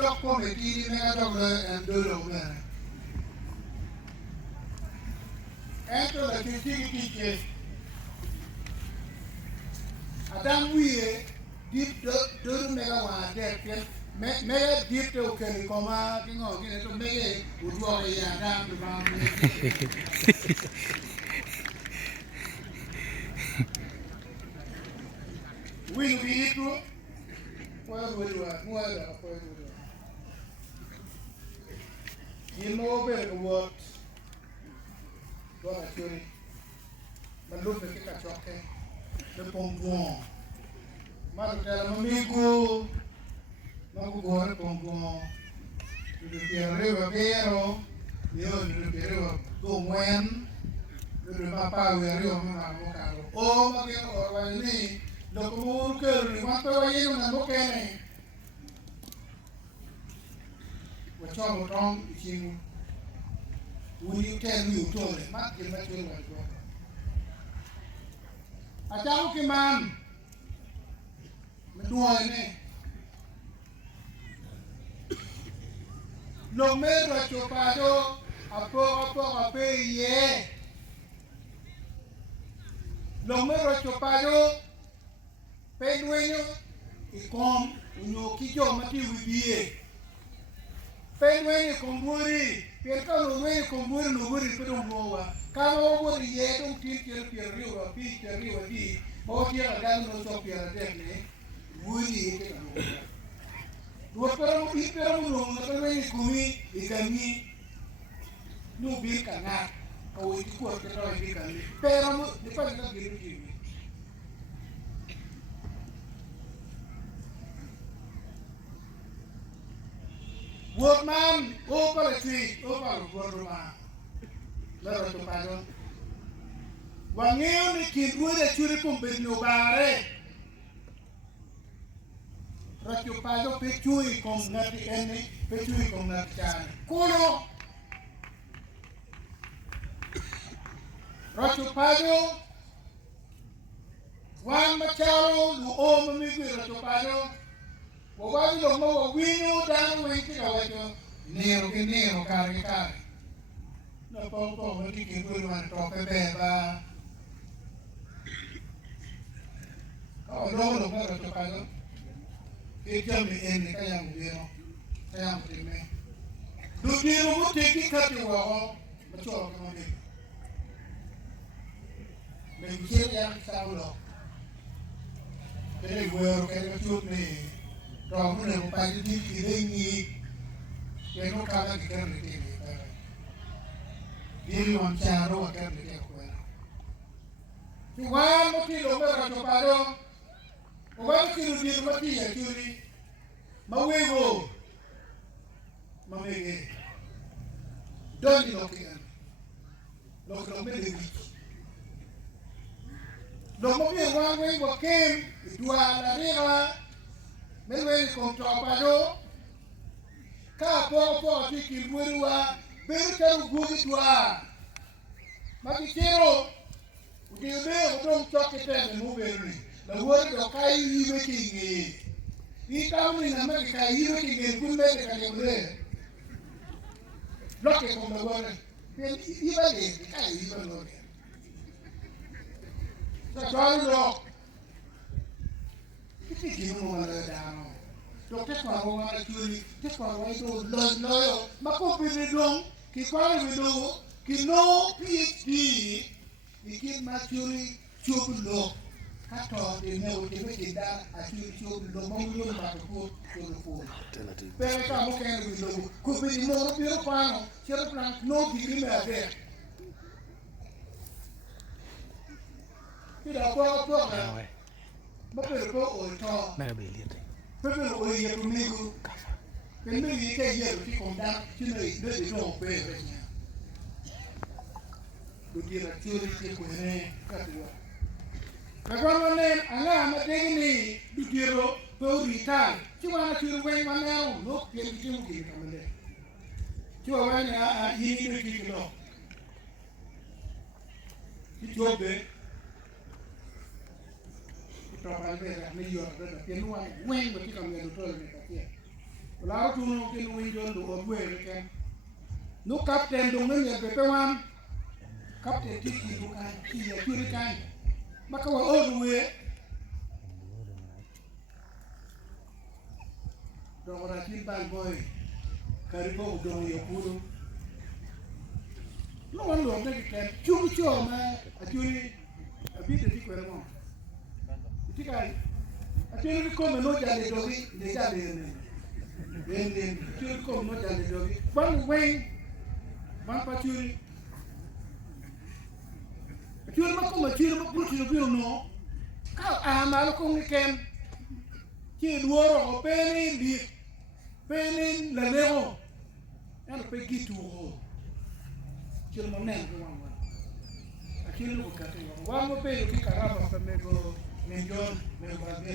talk committee, I talk and do it. After the teacher, Adam we deep do mega one that mega deep to carry comma, king of it to make it would walk a down to round. Will be true? Well, we do it. You know better what actually, but look at the chocolate, the bonbon. Amigo, Mago, bonbon. You river vero, you river go when, you papa will you oh, Mago, or when me, the moon curry, what are you and okay? What's all wrong with you? Will you tell you told it? Not give that to you. I tell you, man. Lo mero chopado a ye. Lo mero chopado pe dueño y con uno quillo mati wibie. Pe dueño con muri, pierca lo dueño con muri pero mowa. Cada muri ye un tiro arriba, pi. Vos ya la no sopia de Woody, what are you kumi, ikami, no big cannot, or we could get our big and Peramo, the president give you. Workman, over a tree, over a waterman. Let us pardon. One year, the kid would a churipum with no barre. Rachupayo pechui con nati ene, pechui con nati chane. Kuno! Rachupayo, Juan Machado, lu oma migu Rachupayo, wawagi lo mawa winyo dano wenki kawacho, nero kari. Na pao mati kikuri man tope beba. Kau lo ma Rachupayo. Ejam ni kaya mubiro, kaya mutime. Dudiro mutiki kati wao, macho kama ni. Mengusir yang saulo. Kaya wero kaya chut ni. Kau mune mupai di kiringi. Kaya no kala kikar ni tini. Diri wancaro akar ni kaya kuwero. Tuhan muti lobe rachopado. Why can you do what you actually? Mawego, Mamege. Don't you look again? Look at the week. Look at one way what came, it was a river, maybe come to Apado. Capo, thinking, Wurua, better good to her. Makichero, would you be don't talk it and move it? The word of Kai making he come in America, he making a good medical bread. Look at from the word. Even know it. That's all look. If you give one down, don't take my woman actually, take my wife to learn loyal. Mako be long, keep on with no, keep no PhD, he keep maturity, children low. Hato de meu de me da actually show the money about the food to the food. Pero estamos que no lo cubrir no pero pano, cierto plan no degree me there. Kira ko na. Ba pero ko o to. Na be liet. Pero o ye to migu. Pero ni ke ye ti kon da ti no de no pe be nya. Do dira churi ti ko ne ka ti Kagwanen anga matengini dutiro peuritan cuma churu wen manau no pien kimu ki kamande cuma wen a yini no kikilo kitobe kitoba be ni yo da pien wan wen ba ki kamande to le ka tie la tu no ke no winjo ndo gwe ken no captain do ngene be pe wan captain tiki du kan ki ya kiri kan maka wa odu we do wala tin bal boy karibo do yo puro no wan do te ken chu chu ma ajuri abite di ko mo tikai ajuri ko me no jale do gi de jale ne den chu ko no jale do gi ban wen ban paturi Chua ma ko ma chua ma bruti no bio no ka ama lo ko ken chi duoro o peni di peni la lego ana pe gitu ho chua ma ne ko wa akili lo ka te wa mo pe ki karama pa me go me jon me ba be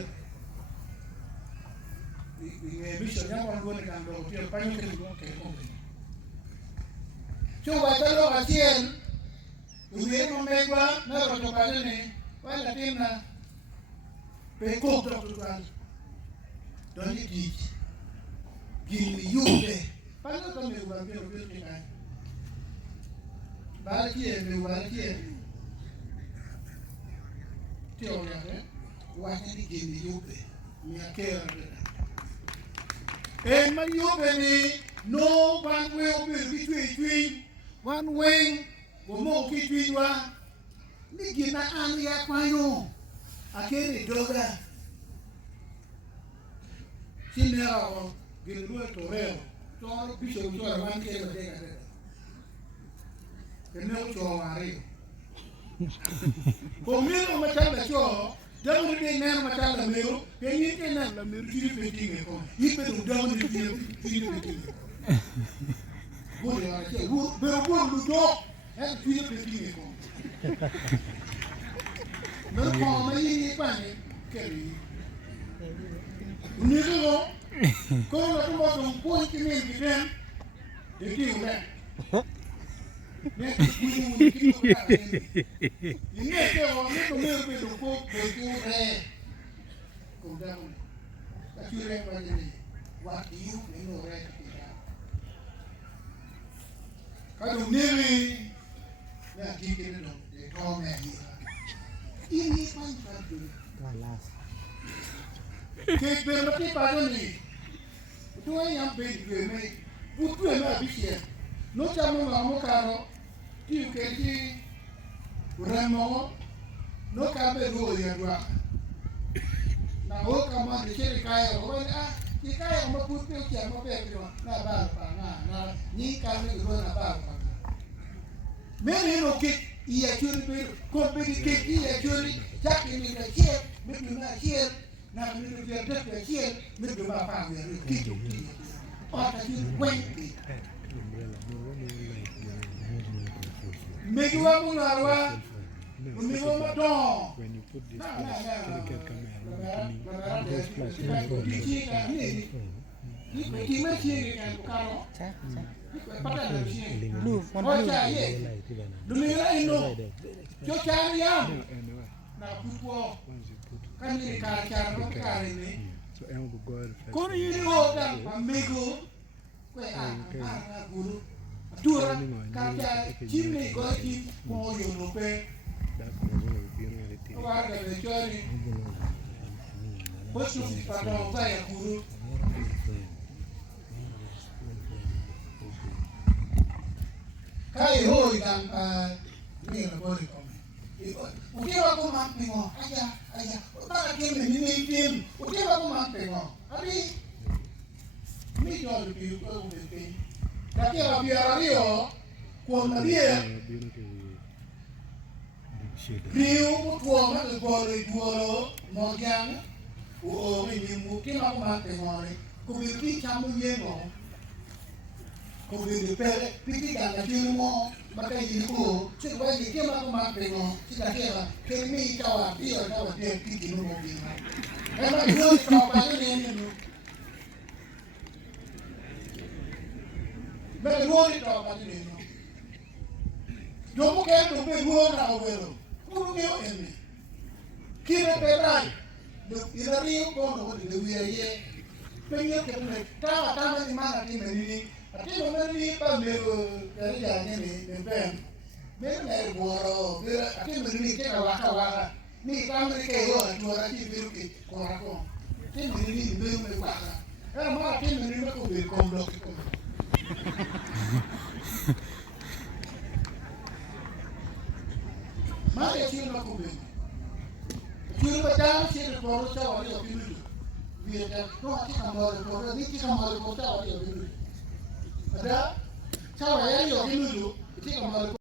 me bicho ya mo ngone kan do ti pa ni ke do ke ko chua wa ta lo asien Uye momegwa na roto balene wala tena pe kokta tukan doni dik gini yube pala to me wa ngelo bi tika ba tie me wa tie tio ya wa ni gini yube mi akera e ma yube ni no one will be between one way Gomo kitwiwa nigi na anu ya kwayo akere doga sinero gilu torero toro bicho toro wanke ba dega dega kene cho wari komiro matala cho damu de nena matala mero kenyi tena la mero tiri petinge ko yipe do damu de tiri petinge bodi ara ke bero bolu do È più di con. Non come i pani che lì. Un dico come tu mo un po' che mi viene di più ne. Ne più di più. Ne che ho detto me un po' per più con da. La chiure va di what you know re. Cadu nemi ya kikire no de tome ini pan padu alas ke bermati padu ni tu yang be me butu me abishia no chamo ngamo karo ti ke ti remo no ka be ro ya dwa na ho kama de cheri kaya ho ah ti kaya mo putu ke mo be ro na ba pa na ni ka me ro na ba pa Many no kick, he actually company kick, he actually jacking in the chair, maybe not here, now maybe we are just here, maybe my family will kick you. Or that you wait. Maybe one will arrive, maybe one door. When you put this delicate camera, those flashes, Blue, one Lumira ino. Chochari yam. Na putwo. Kani kachara no kare ni. So I will go. Kono yini hoda amigo. Kwe a guru. Dura kacha chimni go chi mo yo no pe. Wada de chori. Posu padon ba ya guru. Kai hoi dan ni na boli ko. Ukiwa ko mampingo aya. Utaka kime ni tim. Ukiwa ko mampingo. Abi mi jo bi ko be. Takiwa biara rio ko na bia. Rio ko ma de boli duoro mo gang. O mi mu kima ko mampingo ni. Ko bi ki chamu yemo. Ko bi pere piti kana chimo maka yiku si wa ni kema ko mampingo si ta kema ke mi kawa bio kawa de piti no mo bino e ma yo ko pa ni no me lo ni to pa ni no yo mo ke no be lo na o vero ko ni o emi ki me pe dai do ira ri ko no de wi ye penyo ke me ta ni mana ti me ni ati mo me ni ba me ya ya ni me ben me me boro be ati me ni ke ka wa ni ka me ke yo tu ra ti be ke ko ra ko ti me ni be me kwa ma ti me ni ko be ko do ko ma ke ti ma ko be ti ba ta ti ko ro ta wa yo bi Vieta, no ati kamari ko, ni ti kamari ko ta wa yo bilu. Ada, ta wa yo bilu, ti kamari